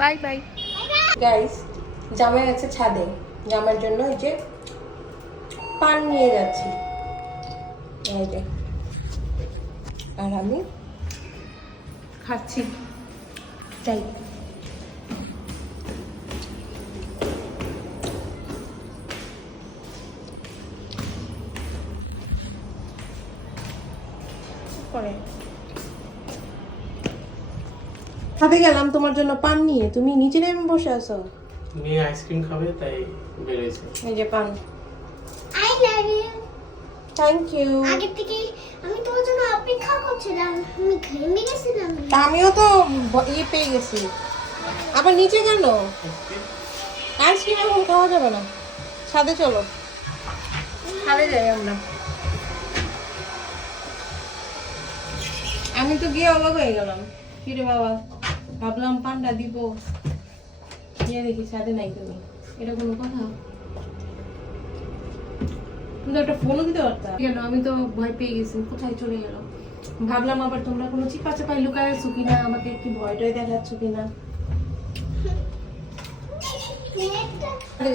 Bye bye guys. জামাই আছে ছাদে, জামার জন্য এই যে পান নিয়ে যাচ্ছি এই যে, আর আমি খাচ্ছি। চাই করে খাতে গেলাম তোমার জন্য পান নিয়ে, তুমি নিচে নেমে বসে আছো। তুমি আইসক্রিম খাবে তাই বের হয়েছে। এই যে পান। I love you. Thank you. আগে থেকে আমি তোমার জন্য অপেক্ষা করছিলাম, আমি ঘেমে গেছিলাম। আমিও তো ইয়ে পেয়ে গেছি। আবার নিচে কেন? আইসক্রিম এখন খাওয়া যাবে না, ছাদে চলো, ছাদে যাই আমরা। আমি তো গিয়ে অবাক হয়ে গেলাম, কিরে বাবা, ভাবলাম পান্ডা দিব, গিয়ে দেখি ছাদে নাই তুমি। এটা কোনো কথা? তুমি তো একটা ফোনও দিতে পারতা। কেন? আমি তো ভয় পেয়ে গেছি, কোথায় চলে গেল। ভাবলাম আবার তোমরা কোনো চিপা চাপাই লুকায় আছো কিনা, আমাকে কি ভয়টাই দেখাচ্ছ কিনা।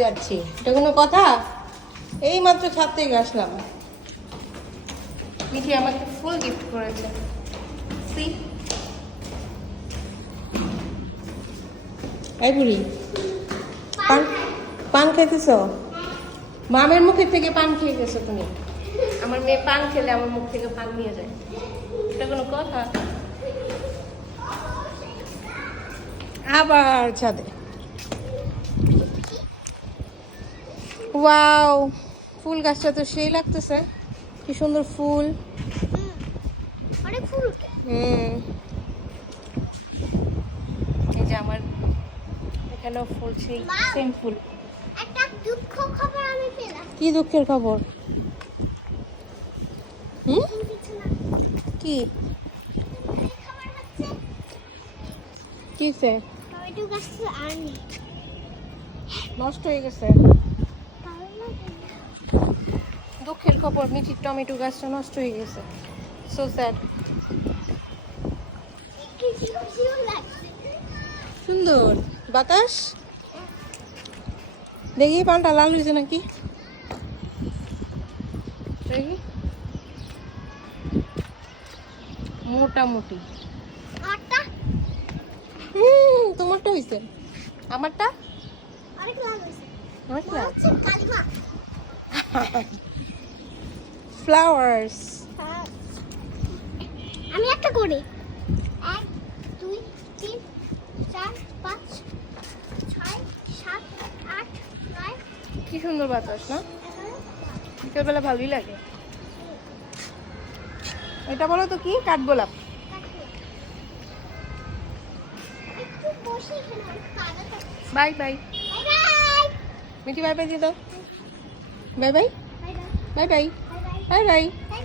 যাচ্ছি, এটা কোনো কথা? এই মাত্র ছাদ থেকে আসলাম। মিঠি আমাকে ফুল গিফট করেছে। এই বুড়ি, পান পান খাইতেছ? মামের মুখের থেকে পান খেয়ে গেছো তুমি। আমার মেয়ে পান খেলে আমার মুখ থেকে পান নিয়ে যায়, এটা কোনো কথা? আবার ছাদে। ওয়াও, ফুল গাছটা তো সেই লাগতেছে, কি সুন্দর ফুল। অনেক ফুল। এই যে আমার এখানেও ফুল, সেই সেম ফুল। একটা দুঃখ খবর আমি পেলাম। কি দুঃখের খবর? কি খবর হচ্ছে কিসে? টমেটো গাছ আর নেই, নষ্ট হয়ে গেছে। ভালো লাগে না। দুঃখের খবর, মিঠির টমেটো গাছটা নষ্ট হয়ে গেছে। So sad. খুশি খুশিও লাগছে। সুন্দর বাতাস। দেখি পানটা লাল হয়েছে নাকি, দেখি। মোটামুটি। আটা তোমারটা হয়েছে, আমারটা অনেক লাল হয়েছে। আমারটা মনে হচ্ছে কালিমা। ফ্লাওয়ার্স। আমি একটা করি। 1 2 3 4 5 6 7 8 9 কি সুন্দর বাতাস না, বিকেলবেলা ভালোই লাগে। এটা বলো তো কি? কাঠগোলাপ। একটু বসে এখানে কাদা থাকছে। Bye bye bye Mithi, bye bye দিয়ে দাও। Bye bye bye bye bye bye bye bye. By.